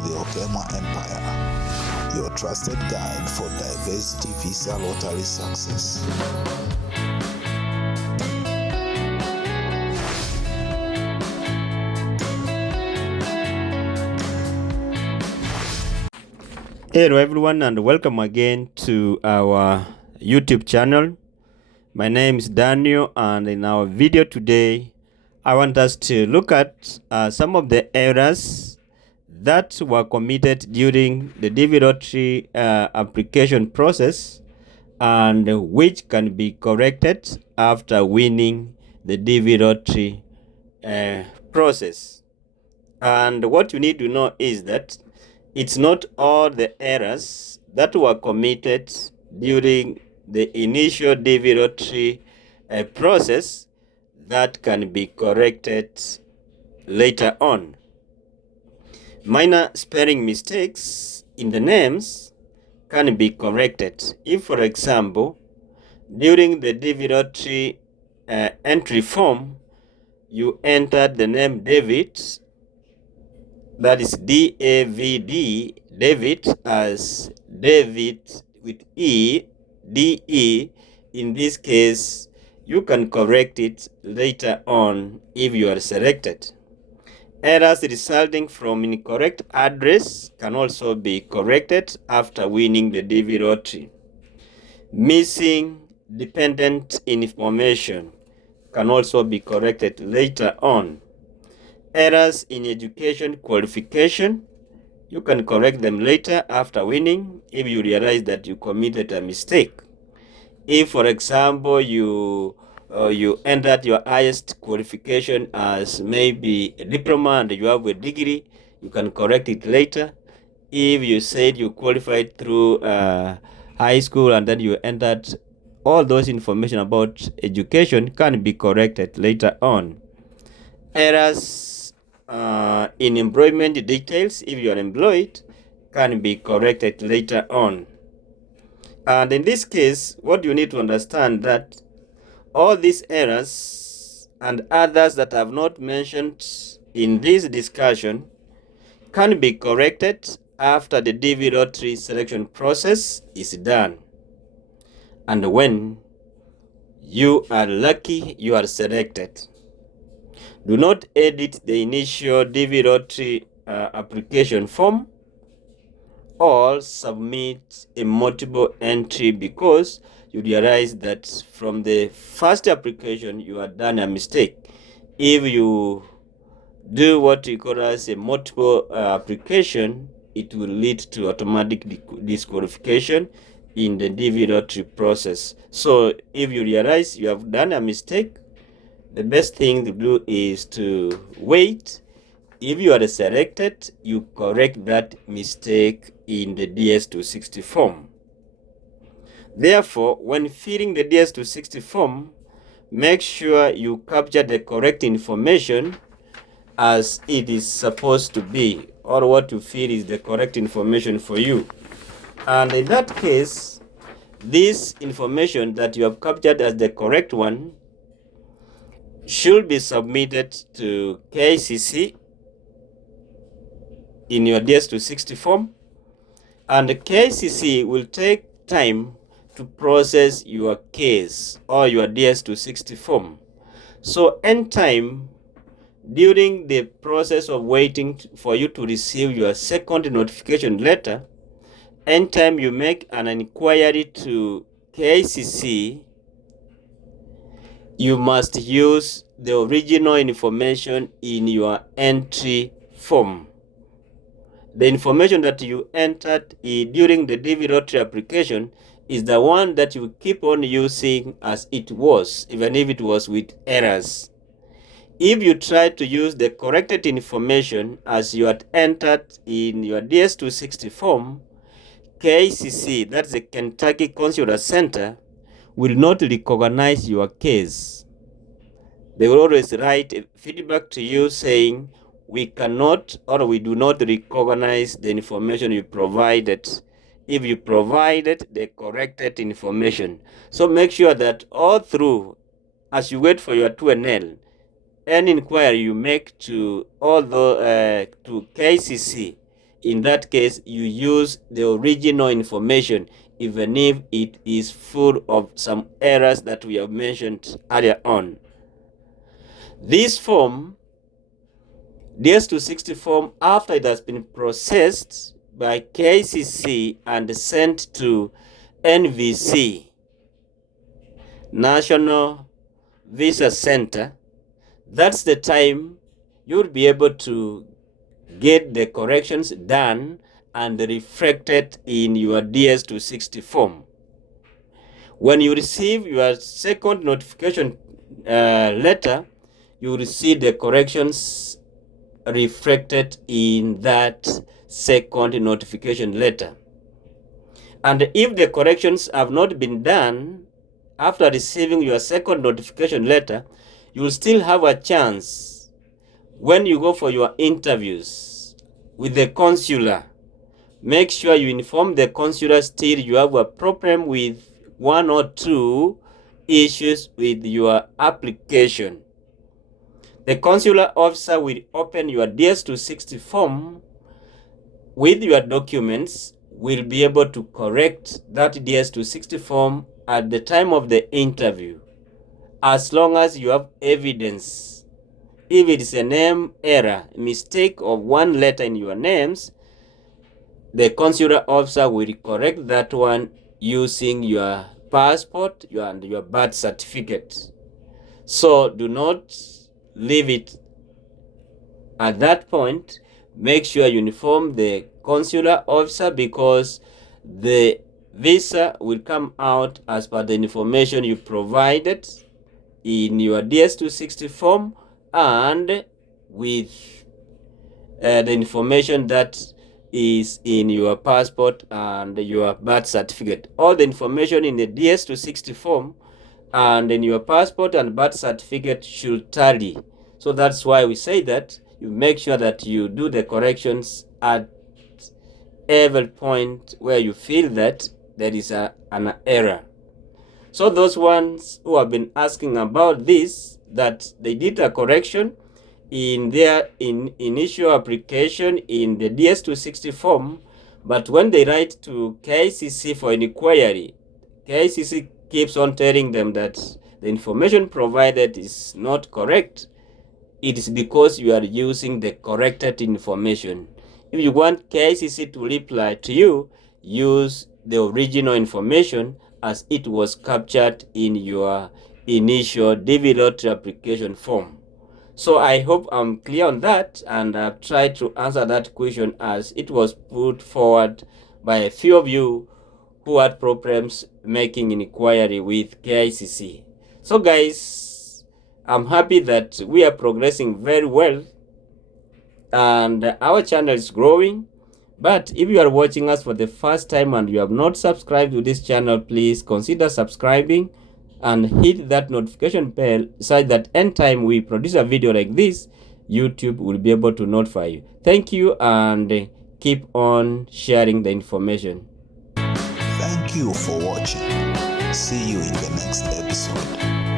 the Okema Empire, your trusted guide for diversity visa lottery success. Hello everyone and welcome again to our YouTube channel. My name is Daniel, and in our video today I want us to look at some of the errors that were committed during the DV lottery application process and which can be corrected after winning the DV lottery process. And what you need to know is that it's not all the errors that were committed during the initial DV lottery process that can be corrected later on. Minor spelling mistakes in the names can be corrected. If, for example, during the DV lottery entry form, you entered the name David, that is D-A-V-D, David, as David with E, D-E. In this case, you can correct it later on if you are selected. Errors resulting from incorrect address can also be corrected after winning the DV lottery. Missing dependent information can also be corrected later on. Errors in education qualification, you can correct them later after winning if you realize that you committed a mistake. If, for example, you entered your highest qualification as maybe a diploma and you have a degree, you can correct it later. If you said you qualified through high school and then you entered, all those information about education can be corrected later on. Errors in employment details, if you are employed, can be corrected later on. And in this case, what you need to understand that all these errors and others that I have not mentioned in this discussion can be corrected after the DV lottery selection process is done. And when you are lucky, you are selected. Do not edit the initial DV lottery application form or submit a multiple entry because you realize that from the first application you have done a mistake. If you do what we call as a multiple application, it will lead to automatic disqualification in the DV lottery process. So if you realize you have done a mistake, the best thing to do is to wait. If you are selected, you correct that mistake in the Ds260 form. Therefore, when filling the Ds260 form, make sure you capture the correct information as it is supposed to be, or what you feel is the correct information for you. And in that case, this information that you have captured as the correct one should be submitted to KCC in your Ds260 form, and the KCC will take time to process your case or your Ds260 form. So anytime during the process of waiting for you to receive your second notification letter, anytime you make an inquiry to KCC, you must use the original information in your entry form. The information that you entered during the DV lottery application is the one that you keep on using as it was, even if it was with errors. If you try to use the corrected information as you had entered in your Ds260 form, KCC, that's the Kentucky Consular Center, will not recognize your case. They will always write a feedback to you saying, we cannot or we do not recognize the information you provided if you provided the corrected information. So make sure that all through, as you wait for your 2NL, any inquiry you make to all the to KCC, In that case, you use the original information, even if it is full of some errors that we have mentioned earlier on. This form, Ds260 form, after it has been processed by KCC and sent to NVC, National Visa Center, that's the time you'll be able to get the corrections done and reflected in your Ds260 form. When you receive your second notification letter, you will see the corrections reflected in that second notification letter. And if the corrections have not been done after receiving your second notification letter, you will still have a chance when you go for your interviews with the consular. Make sure you inform the consular still you have a problem with one or two issues with your application. The consular officer will open your Ds260 form with your documents, will be able to correct that Ds260 form at the time of the interview, as long as you have evidence. If it is a name error, mistake of one letter in your names, the consular officer will correct that one using your passport and your birth certificate. So do not leave it at that point. Make sure you inform the consular officer, because the visa will come out as per the information you provided in your Ds260 form and with the information that is in your passport and your birth certificate. All the information in the Ds260 form and in your passport and birth certificate should tally. So that's why we say that you make sure that you do the corrections at every point where you feel that there is an error. So those ones who have been asking about this, that they did a correction in their initial application in the Ds260 form, but when they write to KCC for an inquiry, KCC keeps on telling them that the information provided is not correct. It is because you are using the corrected information. If you want KCC to reply to you, use the original information as it was captured in your initial DV lottery application form. So I hope I'm clear on that, and I've tried to answer that question as it was put forward by a few of you who had problems making an inquiry with KICC. So guys, I'm happy that we are progressing very well and our channel is growing. But if you are watching us for the first time and you have not subscribed to this channel, please consider subscribing and hit that notification bell so that anytime we produce a video like this, YouTube will be able to notify you. Thank you, and keep on sharing the information. Thank you for watching. See you in the next episode.